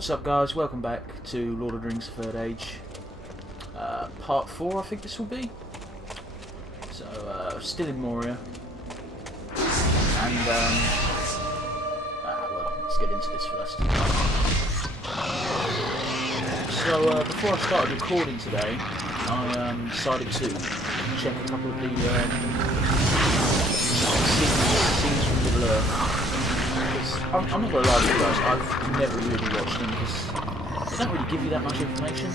What's up guys, welcome back to Lord of the Rings Third Age, part 4 I think this will be. So, still in Moria, and well, let's get into this first. So, before I started recording today, I decided to check a couple of the scenes from Middle Earth. I'm not going to lie to you guys, I've never really watched them because they don't really give you that much information.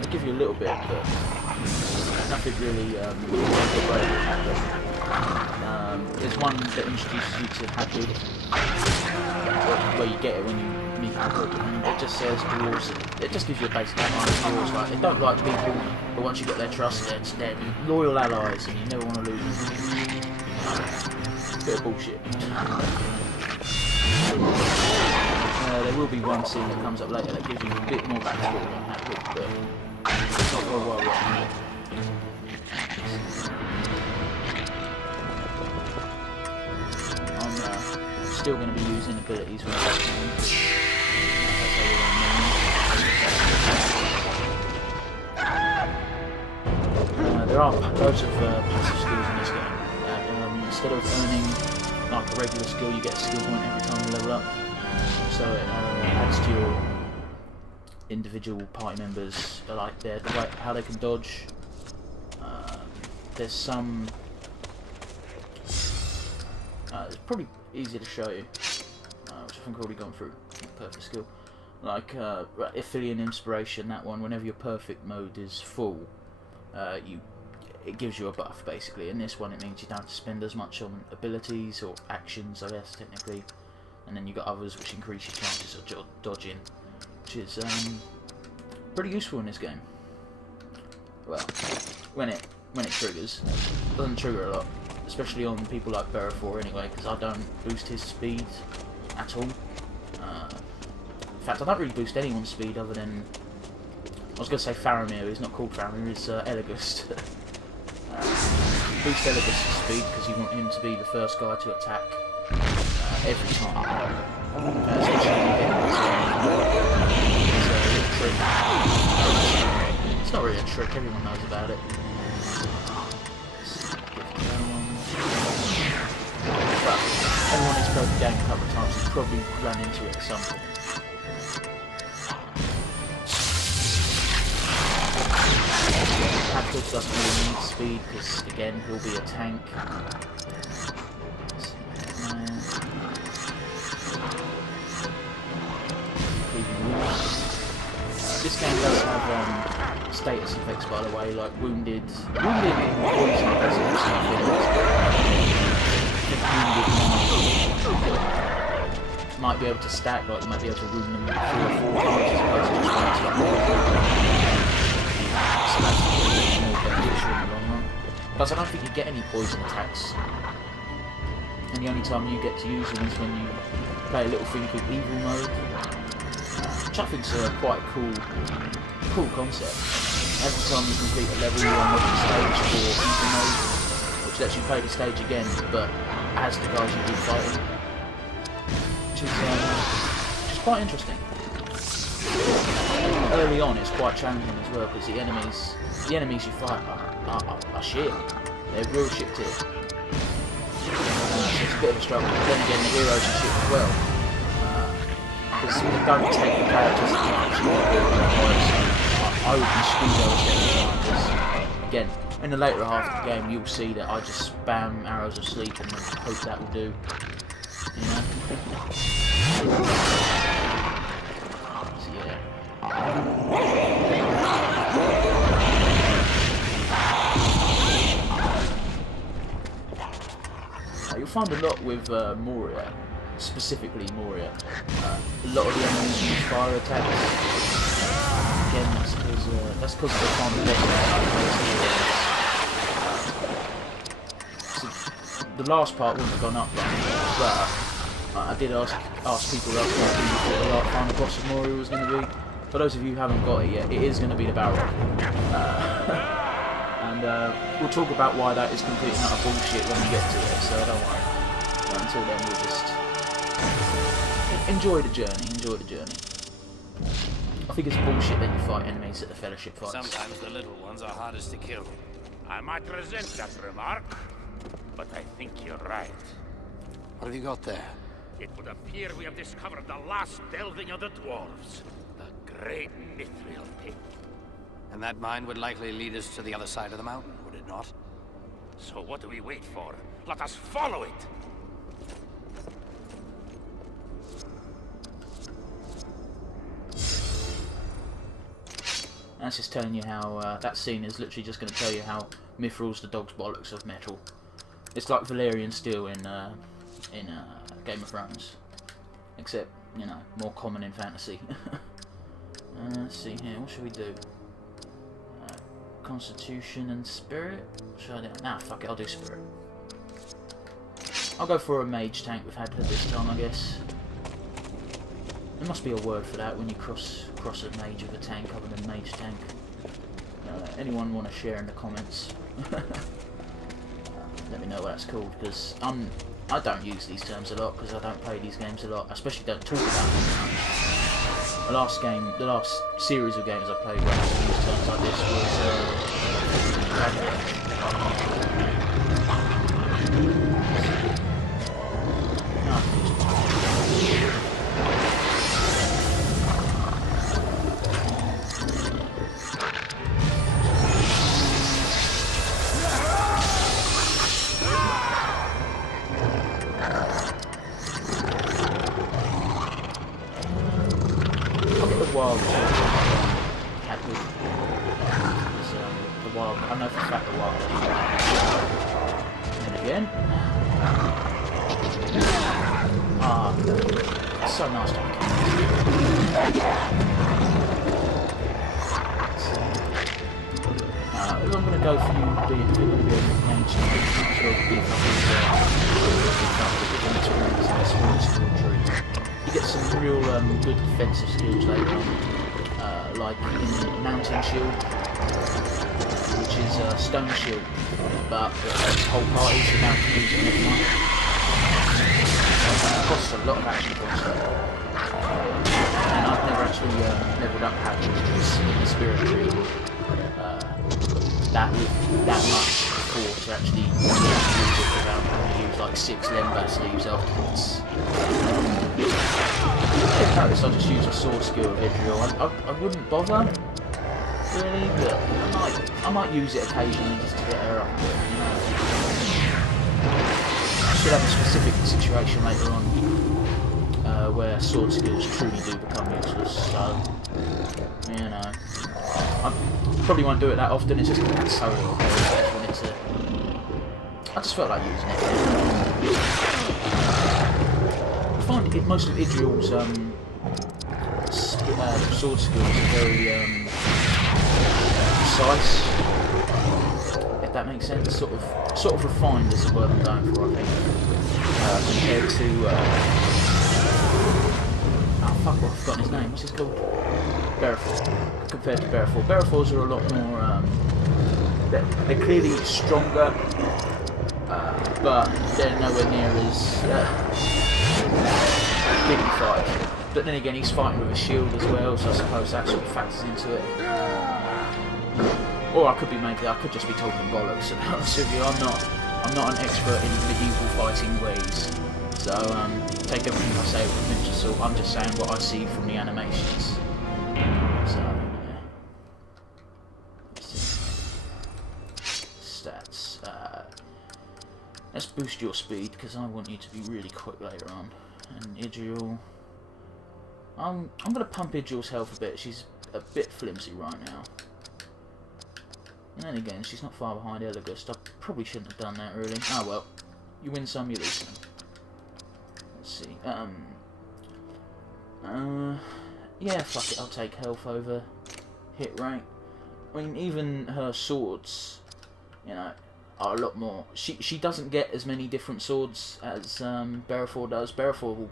They give you a little bit, but nothing really great. There's one that introduces you to Hagrid, where you get it when you meet Hagrid, and it just says dwarves. It just gives you a basic outline of dwarves. Like, they don't like people, but once you get their trust, they're loyal allies, and you never want to lose them. Bit of bullshit. There will be one scene that comes up later that gives you a bit more backstory on Hagrid, but it's not for a while yet. I'm still going to be using abilities when I there are loads of passive skills in this game. Instead of earning like a regular skill, you get a skill point every time you level up. So it adds to your individual party members, like how they can dodge. There's some. It's probably easy to show you, which I think I've already gone through. Perfect skill, like Aphelion Inspiration. That one, whenever your perfect mode is full, it gives you a buff basically. In this one, it means you don't have to spend as much on abilities or actions, I guess technically. And then you got others which increase your chances of dodging, which is pretty useful in this game. Well, when it triggers, it doesn't trigger a lot, especially on people like Berefor anyway, because I don't boost his speed at all. In fact, I don't really boost anyone's speed other than, I was going to say Faramir. He's not called Faramir. He's Elegust. Boost Elegust's speed because you want him to be the first guy to attack. Every time. It's not really a trick, everyone knows about it. But everyone who's played the game a couple of times has probably run into it at some point. Hagrid doesn't really need speed because, again, he'll be a tank. This game does have status effects, by the way, like wounded poison might be able to stack, like you might be able to wound them 3 or 4 times as opposed to just one stop. So that's more beneficial in the long run. Plus, I don't think you get any poison attacks, and the only time you get to use them is when you play a little thing called Evil Mode. Which I think's quite a cool concept. Every time you complete a level, you unlock the stage for Evil Mode, which lets you play the stage again, but as the guys you've been fighting, which is quite interesting. Early on, it's quite challenging as well because the enemies you fight are shit. They're real shit tier. So it's a bit of a struggle. But then again, the heroes are shit as well. Because they don't take the characters that you actually want to do. I would be screwed over every time. Because, again, in the later half of the game, you'll see that I just spam arrows of sleep and hope that will do. You know? So, yeah. You'll find a lot with Moria. Specifically Moria. A lot of the enemies use fire attacks. Again, that's because they found the best. The last part wouldn't have gone up like that, but I did ask people last night who the final boss of Moria was going to be. For those of you who haven't got it yet, it is going to be the Balrog. And we'll talk about why that is complete and utter bullshit when we get to it, so don't worry. But until then, we'll just enjoy the journey. Enjoy the journey. I think it's bullshit that you fight enemies at the Fellowship fights. Sometimes the little ones are hardest to kill. I might resent that remark, but I think you're right. What have you got there? It would appear we have discovered the last delving of the dwarves. The great mithril pit. And that mine would likely lead us to the other side of the mountain, would it not? So what do we wait for? Let us follow it! That's just telling you how, that scene is literally just going to tell you how Mithril's the dog's bollocks of metal. It's like Valyrian steel in Game of Thrones. Except, you know, more common in fantasy. Let's see here, what should we do? Constitution and Spirit? What should I do? Nah, fuck it, I'll do Spirit. I'll go for a mage tank we've had this time, I guess. There must be a word for that when you cross a mage with a tank other than mage tank. Anyone want to share in the comments? Let me know what that's called, because I don't use these terms a lot because I don't play these games a lot. I especially don't talk about them much. The last series of games I played where I had to use terms like this wild had with the wild. I know for a fact the wild. And again, it's so nice to if I'm going to go for you being going to be a mage, I'm sure it'll be you get some real good defensive skills later on, like in Mountain Shield, which is Stone Shield, but the whole party's about to use it every night. It costs a lot of action points, and I've never actually leveled up happily in the Spirit Tree that much before to actually use it without having to use like 6 Lembas leaves afterwards. Notice I just use a sword skill of Idril. I wouldn't bother, really, but I might use it occasionally just to get her up. I should have a specific situation later on where sword skills truly do become useless, so, you know. I probably won't do it that often, it's just because it's so little. I just felt like using it. I find most of Idril's sword skills are very precise, if that makes sense. Sort of refined is the word I'm going for, I think. Compared to oh fuck, I've forgotten his name. What's his called? Bearfoot. Compared to Bearfoot. Bearfoot's are a lot more. They're clearly stronger, but they're nowhere near as dignified. But then again, he's fighting with a shield as well, so I suppose that sort of factors into it. Or I could just be talking bollocks, to be honest with you. I'm not an expert in medieval fighting ways, so take everything I say with a pinch of salt. I'm just saying what I see from the animations. So yeah. Stats. Let's boost your speed because I want you to be really quick later on. And Idril. I'm gonna pump Idril's health a bit. She's a bit flimsy right now. And then again, she's not far behind Eligust. I probably shouldn't have done that, really. Oh well. You win some, you lose some. Let's see. Yeah, fuck it. I'll take health over hit rate. I mean, even her swords, you know, are a lot more. She doesn't get as many different swords as Bearfoot does. Bearfoot will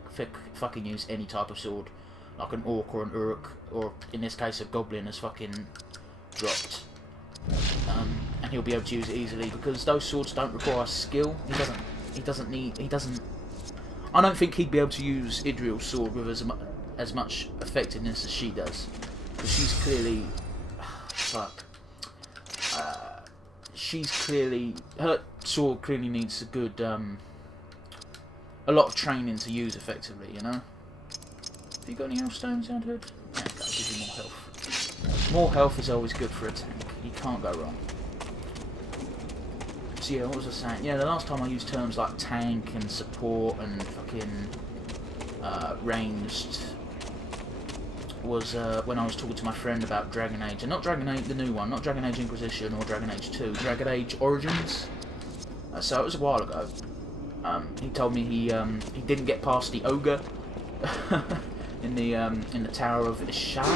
fucking use any type of sword, like an orc or an uruk, or in this case a goblin has fucking dropped. And he'll be able to use it easily because those swords don't require skill. He doesn't. I don't think he'd be able to use Idril's sword with as much effectiveness as she does, because she's clearly fuck. She's clearly her sword clearly needs a good a lot of training to use effectively. You know. Have you got any health stones, Hood? Yeah, that'll give you more health. More health is always good for a tank. You can't go wrong. So yeah, what was I saying? Yeah, the last time I used terms like tank and support and fucking ranged was when I was talking to my friend about Dragon Age. And not Dragon Age, the new one, not Dragon Age Inquisition or Dragon Age 2, Dragon Age Origins. So it was a while ago. He told me he didn't get past the ogre in the Tower of Ishal.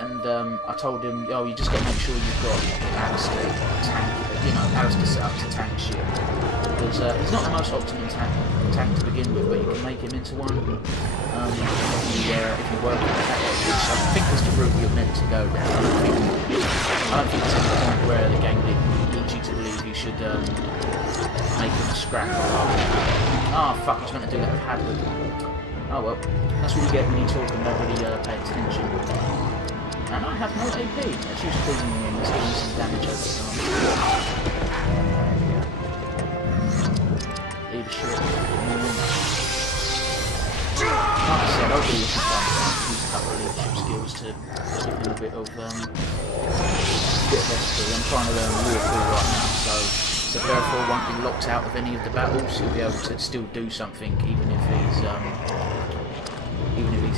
And I told him, oh, you just got to make sure you've got Alistair set up to tank shit. Because he's not the most optimum tank to begin with, but you can make him into one if you work on that, which I think is the route you're meant to go down. I don't think it's at the point where the game leads you to believe you should make him a scrap. Ah, fuck, I was meant to do that with Hadwood. Oh well, that's what you get when you talk and nobody pay attention. And I have no AP. Let's use cooling rings, giving some damage over time. Leadership. Like I said, I'll do this stuff. Use a couple of leadership skills to give him a bit of XP. I'm trying to learn Warfare right now, so therefore won't be locked out of any of the battles. He'll be able to still do something even if he's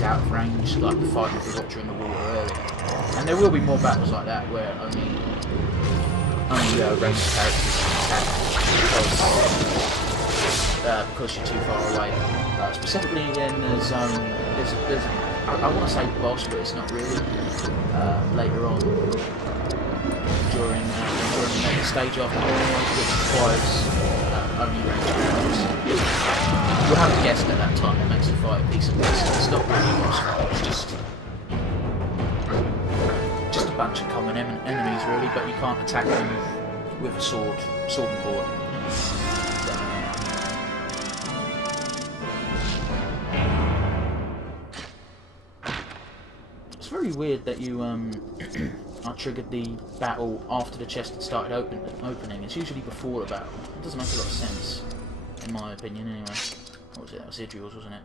out of range, like the fight with the Watcher in the water earlier. And there will be more battles like that where only ranged characters can attack because you're too far away. Specifically, then there's I want to say boss, but it's not really. Later on, during the next stage after Moria, which requires only ranged characters. You haven't guessed at that time. It makes the fight a piece of piece. It's not really a boss fight. It's just a bunch of common enemies, really. But you can't attack them with a sword and board. It's very weird that you I triggered the battle after the chest had started opening. It's usually before the battle. It doesn't make a lot of sense, in my opinion, anyway. What was it? That was Idril's, wasn't it?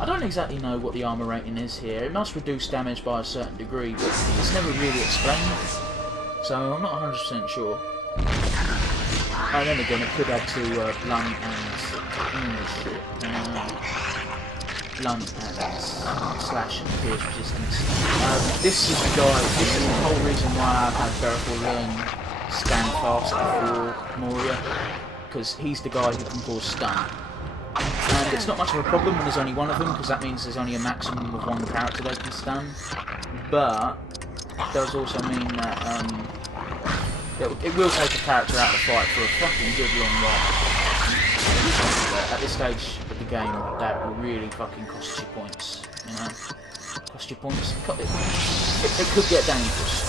I don't exactly know what the armour rating is here. It must reduce damage by a certain degree, but it's never really explained, so I'm not 100% sure. And then again, it could add to blunt and slash and pierce resistance. This is the whole reason why I've had Bearable learn stand fast before Moria, because he's the guy who can cause stun. And it's not much of a problem when there's only one of them, because that means there's only a maximum of one character they can stun. But it does also mean that it will take a character out of the fight for a fucking good long while. At this stage of the game, that will really fucking cost you points, you know? Cost you points? It could get dangerous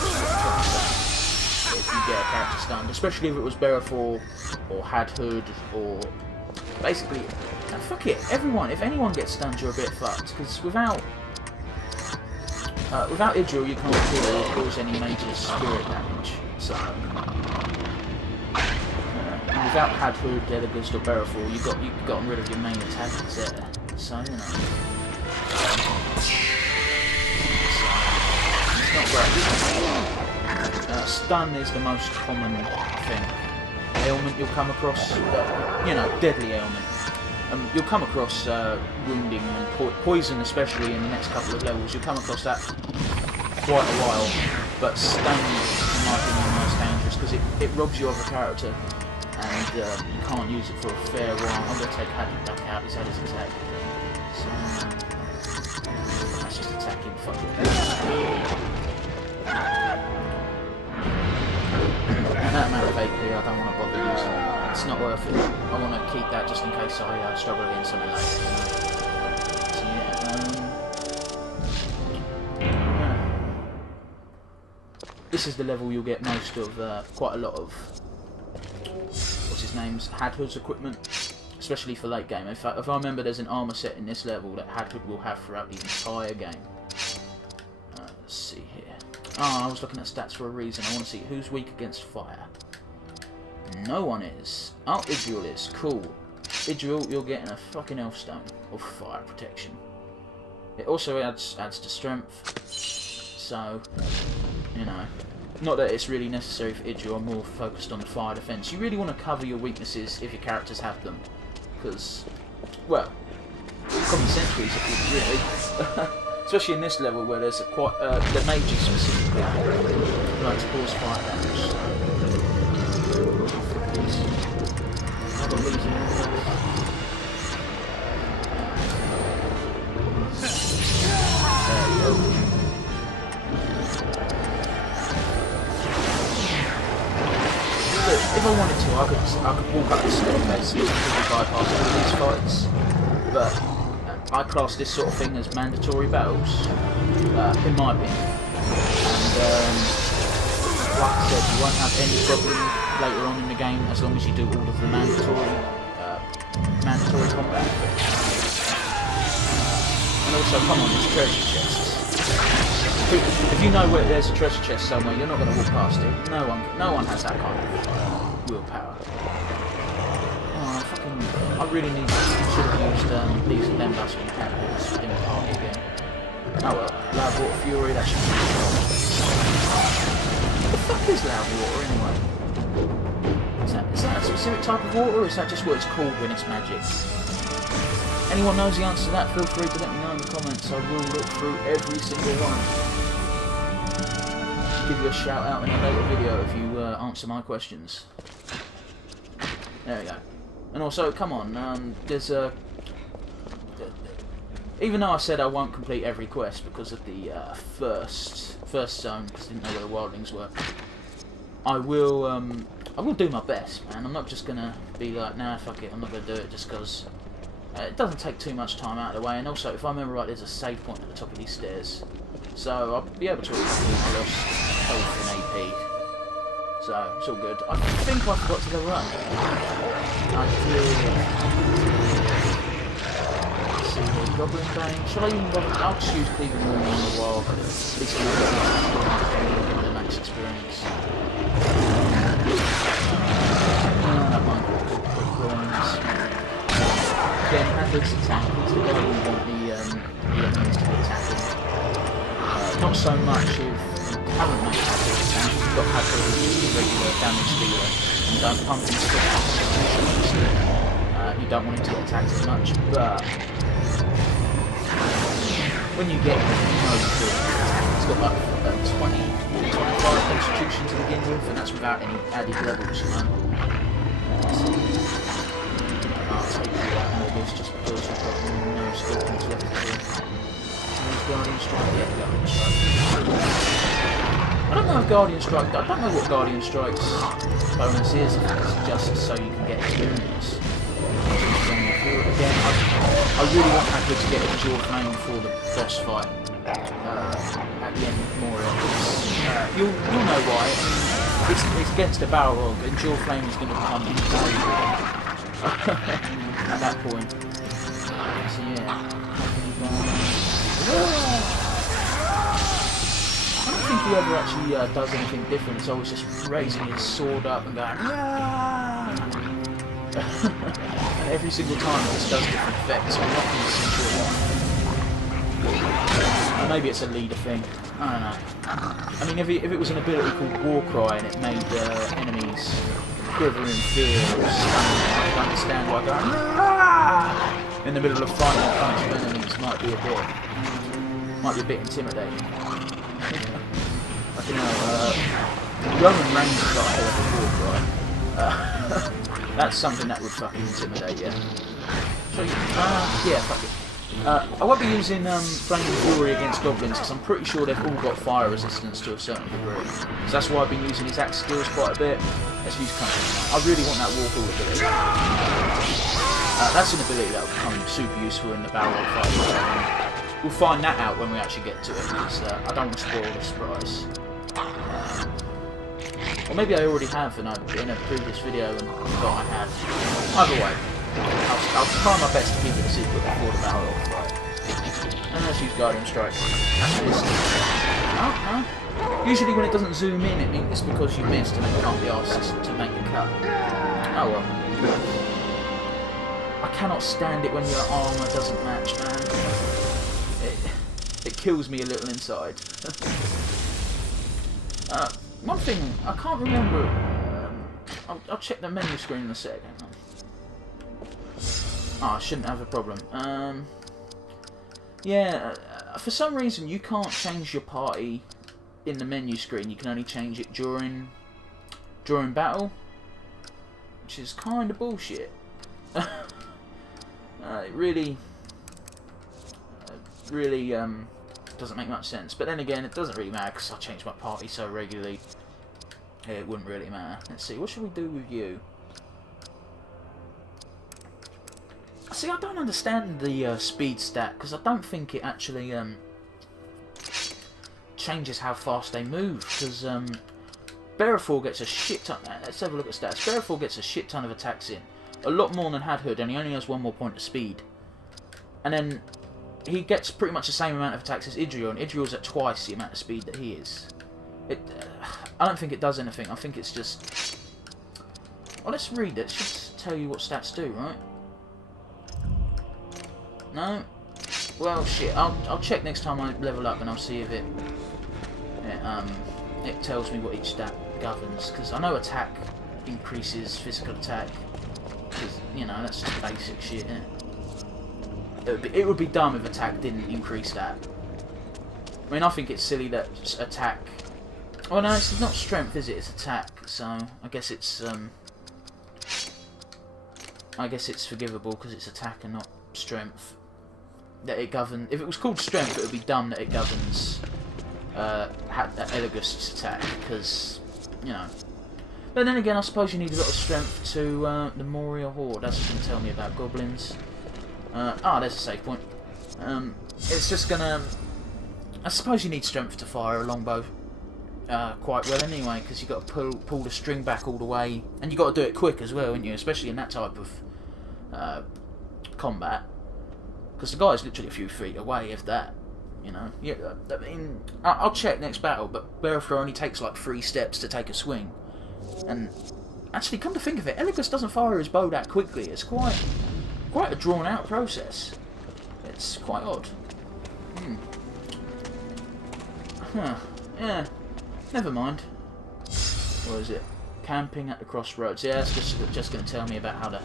if you get a character stunned, especially if it was Bearable or Hadwood or... Basically, fuck it, everyone, if anyone gets stunned, you're a bit fucked, because without Idril, you can't really cause any major spirit damage, so... And without Hadwood, Delegust or Bearable, you've gotten rid of your main attackers there, so, you know... It's not great. Stun is the most common thing. Ailment you'll come across, deadly ailment. You'll come across wounding and poison, especially in the next couple of levels. You'll come across that quite a while, but stun, in my opinion, is the most dangerous because it robs you of a character, and you can't use it for a fair while. I'm going to take Hadwood back out. He's had his attack, so let's just attack him. Fuck it. That amount of AP, I don't want to bother using it. It's not worth it. I want to keep that just in case I struggle against something later. So yeah. This is the level you'll get most of, quite a lot of, what's his name's Hadhood's equipment, especially for late game. If I remember, there's an armor set in this level that Hadhood will have throughout the entire game. Let's see here. Oh, I was looking at stats for a reason. I want to see who's weak against fire. No one is. Oh, Idril is. Cool. Idril, you're getting a fucking elf stone of fire protection. It also adds to strength. So, you know, not that it's really necessary for Idril. I'm more focused on the fire defense. You really want to cover your weaknesses if your characters have them, because, well, common sense reason, really. Especially in this level where there's quite the mages specifically like to cause fire damage. I've got losing. There we go. Look, if I wanted to, I could walk up the staircase and completely bypass all these fights, but I class this sort of thing as mandatory battles, in my opinion. And like I said, you won't have any problem later on in the game as long as you do all of the mandatory combat. And also, come on, there's treasure chests. If you know where there's a treasure chest somewhere, you're not going to walk past it. No one has that kind of willpower. I really should have used these lembas when I had this in the party again. Oh well, Loud Water Fury, that should be good. What the fuck is Loud Water anyway? Is that a specific type of water, or is that just what it's called when it's magic? Anyone knows the answer to that, feel free to let me know in the comments. I will look through every single one. Give you a shout out in a later video if you answer my questions. There we go. And also, come on, there's a... Even though I said I won't complete every quest because of the first zone, because I didn't know where the wildlings were, I will do my best, man. I'm not just going to be like, nah, fuck it, I'm not going to do it just because it doesn't take too much time out of the way. And also, if I remember right, there's a save point at the top of these stairs. So I'll be able to recover my lost health and AP. So, it's all good. I think I forgot to go run. I did. Let's see here, Goblin Bane. Shall I even bother? I'll just use Cleaving Moria on the wall, but at least I'm going to get the max experience. That might be good quick coins. Again, Hadhood's attack. He's the guy you want the enemies to be attacking. Not so much if you haven't made Hadhood attack. You've got Hadhood as just a regular damage dealer and don't pump him stuff. You don't want him to get attacked as much, but when you get him, you know he's good. He's got like 25 constitution to begin with, and that's without any added levels, you know. I'll take you out more of this just because you've got no skill points left here. Guardian Strike, yeah, Guardian Strike. I don't know if Guardian Strike, I don't know what Guardian Strike's bonus is, if it's just so you can get experience. Again, I really want Hadhood to get a dual flame for the boss fight at the end of Moria. You'll know why. It's against a Balrog, and dual flame is going to become invaluable at that point. So yeah. I don't think he ever actually does anything different. It's always just raising his sword up and going, and every single time it just does different effects. I'm not really sure. Maybe it's a leader thing. I don't know. I mean, if it was an ability called Warcry and it made enemies quiver in fear or stun, I could understand why going in the middle of fighting a bunch of enemies might be a bit intimidating. I don't know, Roman Reigns has got a hell of a Warcry. That's something that would fucking intimidate you. Yeah, fuck it. I won't be using Flaming Fury against goblins because I'm pretty sure they've all got fire resistance to a certain degree. So that's why I've been using his axe skills quite a bit. Let's use Company. I really want that Warhawk ability. That's an ability that will become super useful in the Balrog fight. We'll find that out when we actually get to it because I don't want to spoil the surprise. Or maybe I already have in a previous video and thought I had. Either way, I'll try my best to keep it a secret before the battle off, right? And let's use Guardian Strike. No. Usually when it doesn't zoom in, it means it's because you missed and it can't be asked to make a cut. Oh well. I cannot stand it when your armour doesn't match, man. It kills me a little inside. One thing, I can't remember. I'll check the menu screen in a sec. I shouldn't have a problem. Yeah, for some reason you can't change your party in the menu screen. You can only change it during battle, which is kind of bullshit. It really doesn't make much sense. But then again, it doesn't really matter because I change my party so regularly. It wouldn't really matter. Let's see, what should we do with you? See, I don't understand the speed stat because I don't think it actually changes how fast they move. Because Bearfall gets a shit ton. Let's have a look at stats. Bearfall gets a shit ton of attacks in, a lot more than Hadhood, and he only has 1 more point of speed. And then he gets pretty much the same amount of attacks as Idriel, and Idriel's at twice the amount of speed that he is. I don't think it does anything. I think it's just. Well, let's read it. It should tell you what stats do, right? No? Well, shit. I'll check next time I level up and I'll see if it tells me what each stat governs. Because I know attack increases physical attack. Because, you know, that's just basic shit, innit? It would be dumb if attack didn't increase that. I mean, I think it's silly that attack... Well, no, it's not strength, is it? It's attack. So, I guess it's forgivable because it's attack and not strength. That it governs. If it was called strength, it would be dumb that it governs Eligust's attack, because you know. But then again, I suppose you need a lot of strength to the Moria Horde. That's just going to tell me about goblins. There's a save point. It's just gonna. I suppose you need strength to fire a longbow quite well anyway, because you got to pull the string back all the way, and you got to do it quick as well, haven't you? Especially in that type of combat. Because the guy's literally a few feet away, if that, you know. Yeah, I mean, I'll check next battle, but Bearfall only takes like 3 steps to take a swing. And actually, come to think of it, Eligust doesn't fire his bow that quickly. It's quite a drawn-out process. It's quite odd. Yeah. Never mind. What is it? Camping at the crossroads. Yeah, it's just going to tell me about how the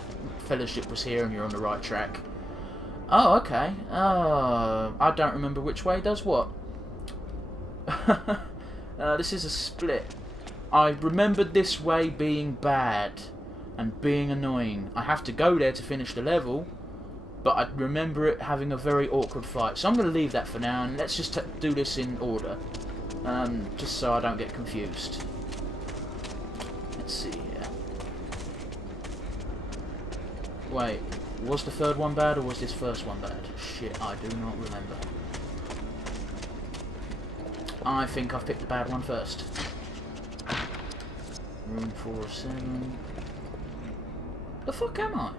Fellowship was here and you're on the right track. Oh, okay. I don't remember which way does what. This is a split. I remembered this way being bad and being annoying. I have to go there to finish the level, but I remember it having a very awkward fight. So I'm going to leave that for now, and let's just do this in order, just so I don't get confused. Let's see here. Wait. Was the third one bad, or was this first one bad? Shit, I do not remember. I think I've picked the bad one first. Room 407. The fuck am I?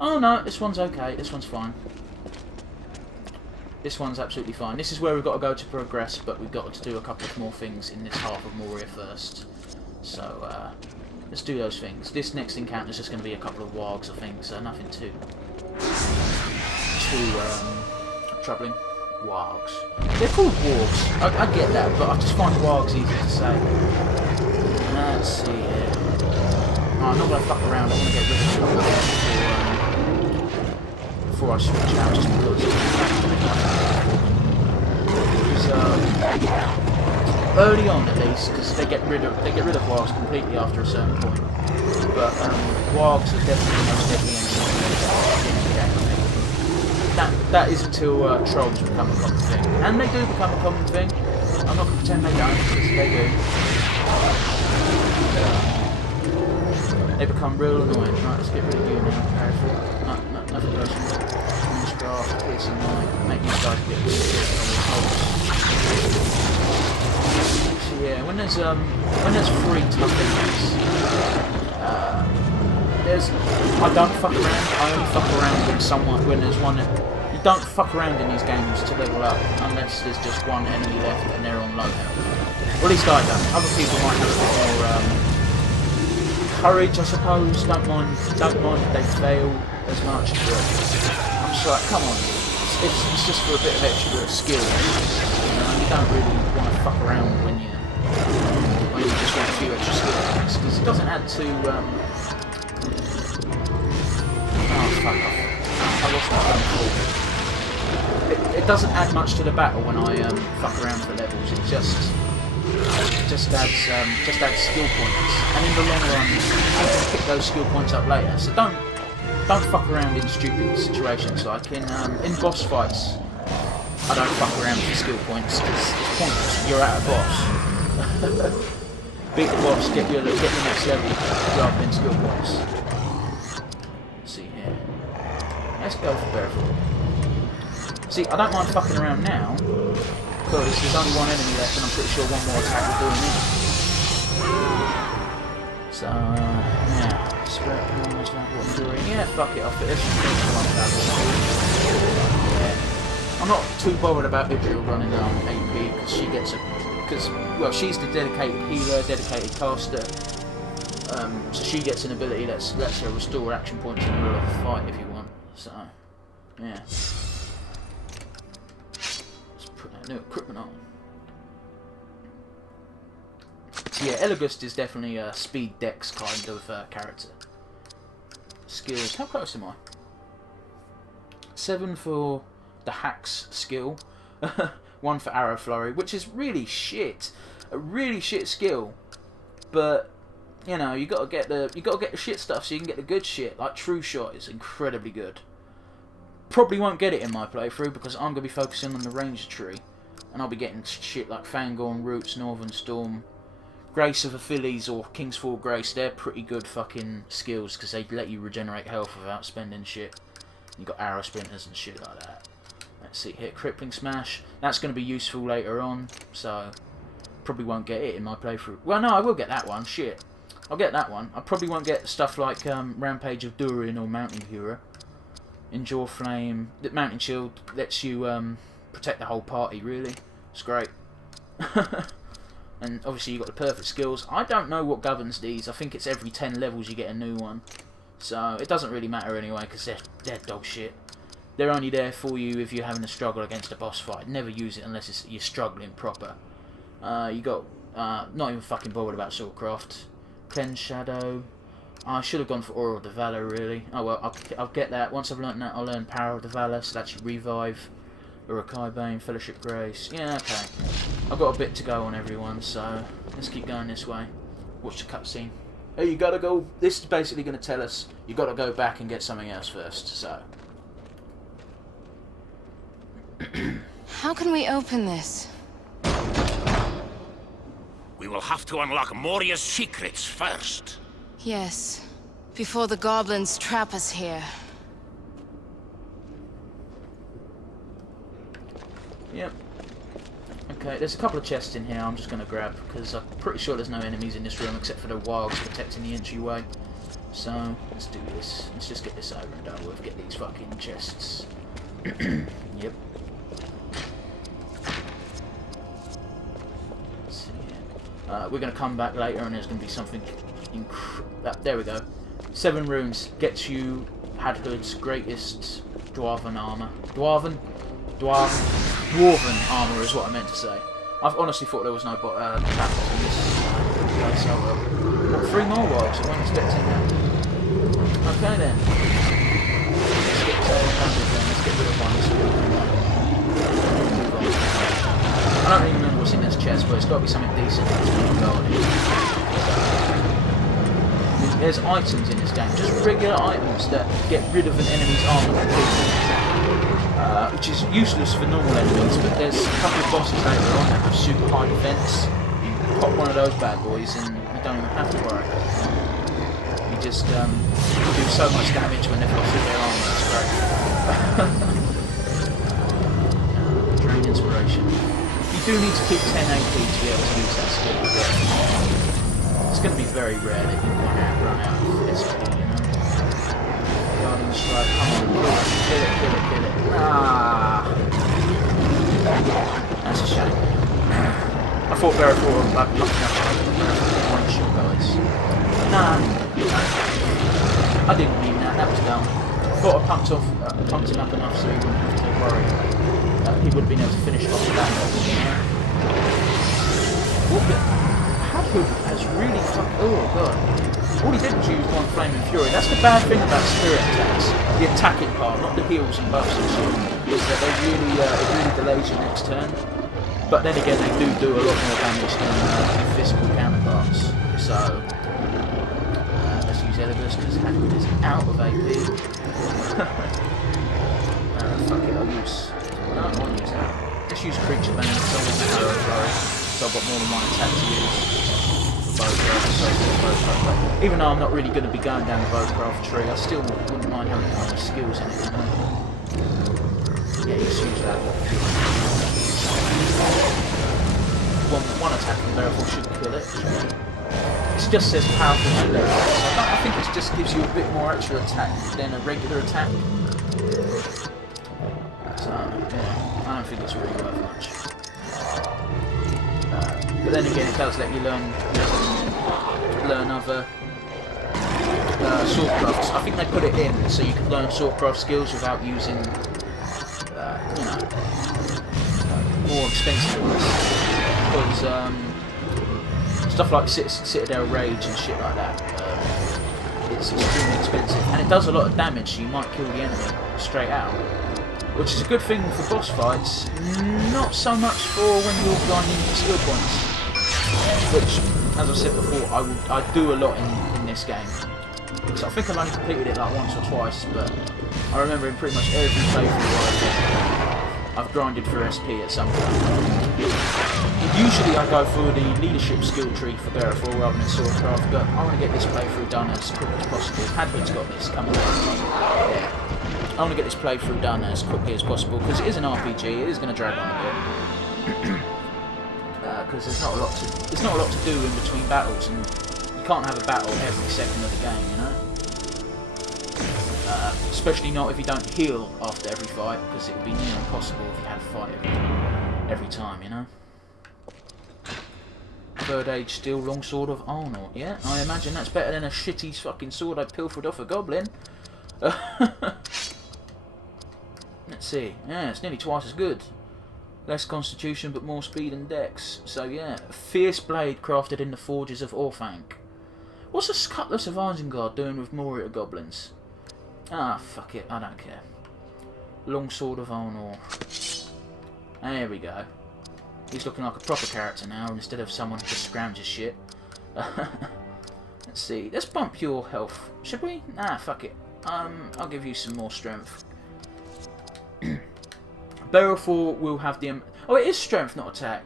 Oh no, this one's okay. This one's fine. This one's absolutely fine. This is where we've got to go to progress, but we've got to do a couple of more things in this half of Moria first. So, let's do those things. This next encounter is just going to be a couple of wargs, I think, so nothing too troubling. Wargs. They're called wargs. I get that, but I just find wargs easy to say. Let's see here. Oh, I'm not going to fuck around. I want to get rid of it before I switch out, just because. So early on, at least, because they get rid of wargs completely after a certain point. But wargs are definitely the most deadly enemy in the game. That is until trolls become a common thing, and they do become a common thing. I'm not going to pretend they don't, because they do. They become real annoying. Right, let's get rid of you now. Nothing personal. Witchcraft, piercing light, make these guys a bit weird. yeah, when there's 3 tough enemies, I don't fuck around. I only fuck around when there's one. You don't fuck around in these games to level up unless there's just one enemy left and they're on low health. Well, at least I don't. Other people might have a bit more courage, I suppose. Don't mind if they fail as much. But I'm just like, come on, it's just for a bit of extra skill. You know, you don't really want to fuck around when you just want a few extra skill points because it doesn't add to. Oh fuck off! I lost my phone. It doesn't add much to the battle when I fuck around for levels. It just adds skill points, and in the long run, you can pick those skill points up later. So don't fuck around in stupid situations. Like in boss fights, I don't fuck around for skill points because it's pointless. You're at a boss. Big boss, get the next level rather than skill points. Let's see here. Let's go for Barefoot. See, I don't mind fucking around now, because there's only one enemy left and I'm pretty sure one more attack will do me. So, yeah. Spirit Powers, like what I'm doing. Yeah, fuck it, I'll fit this. I'm not too bothered about Idril running AP, because she gets well, she's the dedicated healer, dedicated caster. So she gets an ability that lets her restore action points in the middle of a fight if you want. So, yeah. New equipment on. So yeah, Eligust is definitely a speed dex kind of character. Skills. How close am I? 7 for the Hacks skill. 1 for Arrow Flurry, which is really shit. A really shit skill. But you know, you gotta get the shit stuff so you can get the good shit. Like True Shot is incredibly good. Probably won't get it in my playthrough because I'm gonna be focusing on the Ranger tree. And I'll be getting shit like Fangorn, Roots, Northern Storm, Grace of Achilles or Kingsfall Grace. They're pretty good fucking skills because they let you regenerate health without spending shit. You got arrow splinters and shit like that. Let's see here, Crippling Smash. That's going to be useful later on, so probably won't get it in my playthrough. Well, no, I will get that one. Shit, I'll get that one. I probably won't get stuff like Rampage of Durin or Mountain Viewer. Endure Flame. The Mountain Shield lets you protect the whole party, really. It's great. And obviously you've got the perfect skills. I don't know what governs these. I think it's every 10 levels you get a new one. So it doesn't really matter anyway, because they're dog shit. They're only there for you if you're having a struggle against a boss fight. Never use it unless you're struggling proper. You got not even fucking bothered about Swordcraft. Cleanse Shadow. I should have gone for Aura of the Valor, really. Oh well, I'll get that. Once I've learned that, I'll learn Power of the Valor, so that's your revive. Urukai Bane, Fellowship Grace. Yeah, okay. I've got a bit to go on everyone, so let's keep going this way. Watch the cutscene. Hey, you gotta go. This is basically going to tell us you got to go back and get something else first. So. How can we open this? We will have to unlock Moria's secrets first. Yes, before the goblins trap us here. Yep. Okay, there's a couple of chests in here I'm just going to grab, because I'm pretty sure there's no enemies in this room except for the wilds protecting the entryway. So, let's do this. Let's just get this over and done with. Get these fucking chests. Yep. Let's see here. We're going to come back later and there's going to be something there we go. 7 runes gets you Hadhood's greatest Dwarven armor. Dwarven armor is what I meant to say. I've honestly thought there was no battles in this place. So, what, 3 more wilds? I wasn't expecting that. Okay then. Let's get then. Let's get rid of one. I don't even remember what's in this chest, but it's got to be something decent. There's items in this game, just regular items that get rid of an enemy's armor completely. Which is useless for normal enemies, but there's a couple of bosses later on that have super high defense. You pop one of those bad boys and you don't even have to worry. You just do so much damage when they've got through their armor, it's great. Drain inspiration. You do need to keep 10 AP to be able to use that skill, but it's going to be very rare that you run out of SP, you know? Guardian Strike, come on, kill it. Ah! That's a shame. I thought Barrett were like lucky enough to one-shot guys. Nah, I didn't mean that, that was dumb. I thought I pumped him up enough so he wouldn't have to worry. He would have been able to finish off with that. Hadhood has really fucked. Oh god. All he did was use one Flaming Fury. That's the bad thing about spirit attacks. The attacking part, not the heals and buffs and shit, is that it really delays your next turn. But then again, they do a lot more damage than your physical counterparts. So, let's use Elibus because Hadhood is out of AP. Fuck it, I'll use... No, I won't use that. Let's use Creature Bane because I want the Arrow Throw. So I've got more than one attack to use. Bowcraft, even though I'm not really going to be going down the Bowcraft tree, I still wouldn't mind having a couple of skills in it, you know? Yeah, just use that. One attack from Barrel should kill it. It just says powerful and low. I think it just gives you a bit more extra attack than a regular attack. So, yeah, I don't think it's really worth much. But then again, it does let you learn other swordcrafts. I think they put it in so you can learn swordcraft skills without using, you know, more expensive ones. Because stuff like Citadel Rage and shit like that, it's extremely expensive, and it does a lot of damage. So you might kill the enemy straight out. Which is a good thing for boss fights, not so much for when you're grinding for skill points. Which, as I said before, I do a lot in this game. Because I think I've only completed it like once or twice, but I remember in pretty much every playthrough I've grinded for SP at some point. Usually I go for the leadership skill tree for Barrel rather than Swordcraft, but I want to get this playthrough done as quick as possible. Hadwin's got this coming up. Yeah. I want to get this playthrough done as quickly as possible because it is an RPG. It is going to drag on a bit because there's not a lot to do in between battles, and you can't have a battle every second of the game, you know. Especially not if you don't heal after every fight, because it would be near impossible if you had a fight every time, you know. Third Age Steel Longsword of Arnold. Yeah, I imagine that's better than a shitty fucking sword I pilfered off a goblin. Let's see. Yeah, it's nearly twice as good. Less constitution, but more speed and dex. So yeah, fierce blade crafted in the forges of Orthanc. What's this Cutlass of Isengard doing with Moria goblins? Ah, fuck it, I don't care. Longsword of Arnor. There we go. He's looking like a proper character now, instead of someone who just scrounges shit. Let's see. Let's bump your health. Should we? Ah, fuck it. I'll give you some more strength. Beowulf will have the... Oh, it is strength, not attack.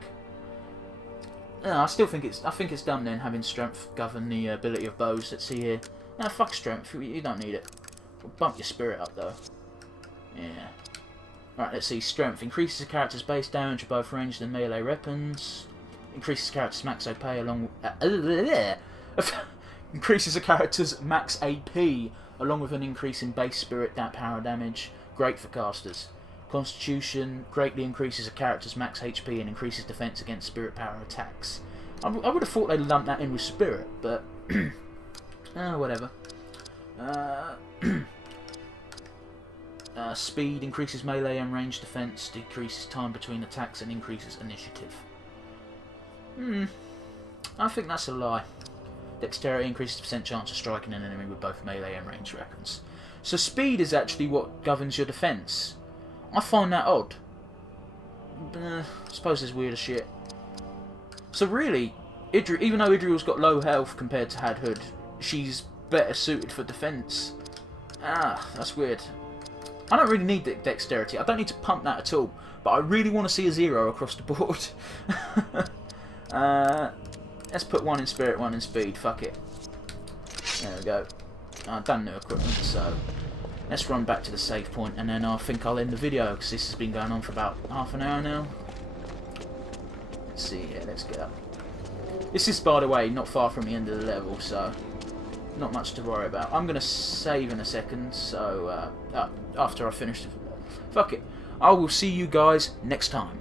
No, I still think it's... I think it's dumb then, having strength govern the ability of bows. Let's see here. No, fuck strength. You don't need it. We'll bump your spirit up, though. Yeah. Right, let's see. Strength. Increases a character's base damage of both ranged and melee weapons. Increases a character's max AP along... Increases a character's max AP along with an increase in base spirit power damage. Great for casters. Constitution greatly increases a character's max HP and increases defense against spirit power attacks. I would have thought they'd lump that in with spirit, but whatever. Speed increases melee and range defense, decreases time between attacks and increases initiative. I think that's a lie. Dexterity increases the percent chance of striking an enemy with both melee and ranged weapons. So speed is actually what governs your defense. I find that odd. I suppose it's weird as shit. So really, even though Idriel's got low health compared to Hadhood, she's better suited for defense. Ah, that's weird. I don't really need dexterity. I don't need to pump that at all. But I really want to see a 0 across the board. Let's put 1 in spirit, 1 in speed. Fuck it. There we go. I've done new equipment, so... Let's run back to the save point, and then I think I'll end the video, because this has been going on for about half an hour now. Let's see here. Let's get up. This is, by the way, not far from the end of the level, so not much to worry about. I'm going to save in a second, so after I finish. Fuck it. I will see you guys next time.